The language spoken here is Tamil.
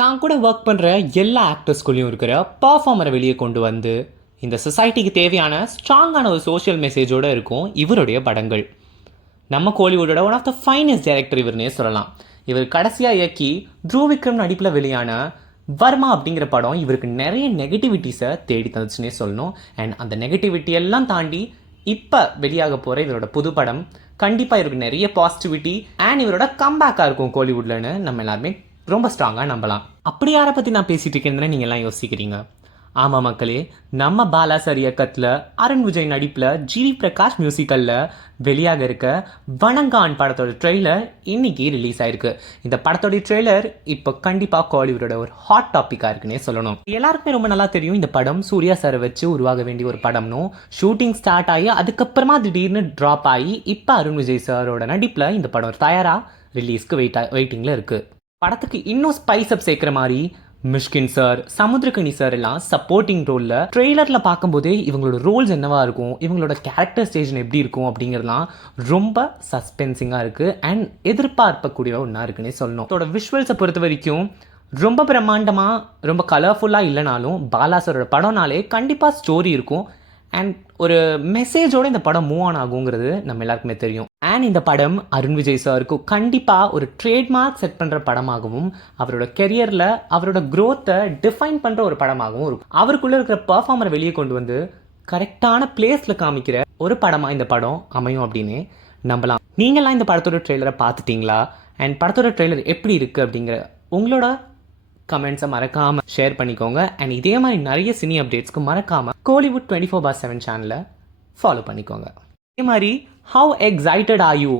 தான் கூட ஒர்க் பண்ணுற எல்லா ஆக்டர்ஸ்குள்ளேயும் இருக்கிற பர்ஃபார்மரை வெளியே கொண்டு வந்து இந்த சொசைட்டிக்கு தேவையான ஸ்ட்ராங்கான ஒரு சோஷியல் மெசேஜோடு இருக்கும் இவருடைய படங்கள். நம்ம கோலிவுட்டோட one of the finest director இவர்னே சொல்லலாம். இவர் கடைசியாக இயக்கி த்ருவ் விக்ரம் நடிப்பில் வெளியான வர்மா அப்படிங்கிற படம் இவருக்கு நிறைய நெகட்டிவிட்டிஸை தேடி தந்துச்சுன்னே சொல்லணும். அண்ட் அந்த நெகட்டிவிட்டி எல்லாம் தாண்டி இப்போ வெளியாக போகிற இவரோட புது படம் கண்டிப்பாக இவருக்கு நிறைய பாசிட்டிவிட்டி அண்ட் இவரோட கம்பேக்காக இருக்கும் கோலிவுட்லன்னு நம்ம எல்லாருமே ரொம்ப ஸ்ட்ராங்காக நம்பலாம். அப்படி யாரை பற்றி நான் பேசிகிட்டு இருக்கேன்னு நீங்கள் எல்லாம் யோசிக்கிறீங்க. ஆமாம் மக்களே, நம்ம பாலா சார் இயக்கத்தில் அருண் விஜய் நடிப்பில் ஜிவி பிரகாஷ் மியூசிக்கலில் வெளியாக இருக்க வணங்கான் படத்தோட ட்ரெய்லர் இன்னைக்கு ரிலீஸ் ஆயிருக்கு. இந்த படத்தோட ட்ரெய்லர் இப்போ கண்டிப்பாக கோலிவுட்டோட ஒரு ஹாட் டாப்பிக்காக இருக்குன்னே சொல்லணும். எல்லாருக்குமே ரொம்ப நல்லா தெரியும் இந்த படம் சூர்யா சாரை வச்சு உருவாக வேண்டிய ஒரு படம்னும், ஷூட்டிங் ஸ்டார்ட் ஆகி அதுக்கப்புறமா திடீர்னு ட்ராப் ஆகி இப்போ அருண் விஜய் சாரோட நடிப்பில் இந்த படம் தயாராக ரிலீஸ்க்கு வெயிட்டிங்கில் இருக்குது. படத்துக்கு இன்னும் ஸ்பைஸ் அப் சேர்க்குற மாதிரி மிஷ்கின் சார், சமுத்திரகனி சார் எல்லாம் சப்போர்ட்டிங் ரோலில் ட்ரெய்லரில் பார்க்கும்போதே இவங்களோட ரோல்ஸ் என்னவா இருக்கும், இவங்களோட கேரக்டர் ஸ்டேஜன் எப்படி இருக்கும் அப்படிங்கிறதுலாம் ரொம்ப சஸ்பென்சிங்காக இருக்குது அண்ட் எதிர்பார்க்கக்கூடிய ஒன்றா இருக்குன்னே சொல்லணும். அதோட விஷுவல்ஸை பொறுத்த வரைக்கும் ரொம்ப பிரம்மாண்டமாக ரொம்ப கலர்ஃபுல்லாக இல்லைனாலும் பாலா சாரோட படம்னாலே கண்டிப்பாக ஸ்டோரி இருக்கும் அண்ட் ஒரு மெசேஜோடு இந்த படம் மூவ் ஆன் ஆகுங்கிறது நம்ம எல்லாருக்குமே தெரியும். அண்ட் இந்த படம் அருண் விஜய் சாருக்கு கண்டிப்பாக ஒரு ட்ரேட்மார்க் செட் பண்ணுற படமாகவும் அவரோட கெரியரில் அவரோட க்ரோத்தை டிஃபைன் பண்ணுற ஒரு படமாகவும் இருக்கும். அவருக்குள்ளே இருக்கிற பர்ஃபார்மரை வெளியே கொண்டு வந்து கரெக்டான பிளேஸில் காமிக்கிற ஒரு படமாக இந்த படம் அமையும் அப்படின்னு நம்பலாம். நீங்களாம் இந்த படத்தோட ட்ரெய்லரை பார்த்துட்டிங்களா? அண்ட் படத்தோட ட்ரெய்லர் எப்படி இருக்குது அப்படிங்கிற உங்களோட கமெண்ட்ஸை மறக்காமல் ஷேர் பண்ணிக்கோங்க. அண்ட் இதே மாதிரி நிறைய சினி அப்டேட்ஸ்க்கு மறக்காமல் கோலிவுட் 24/7 சேனலை ஃபாலோ பண்ணிக்கோங்க. இதே மாதிரி ஹவு எக்ஸைட்டட் ஆர் யூ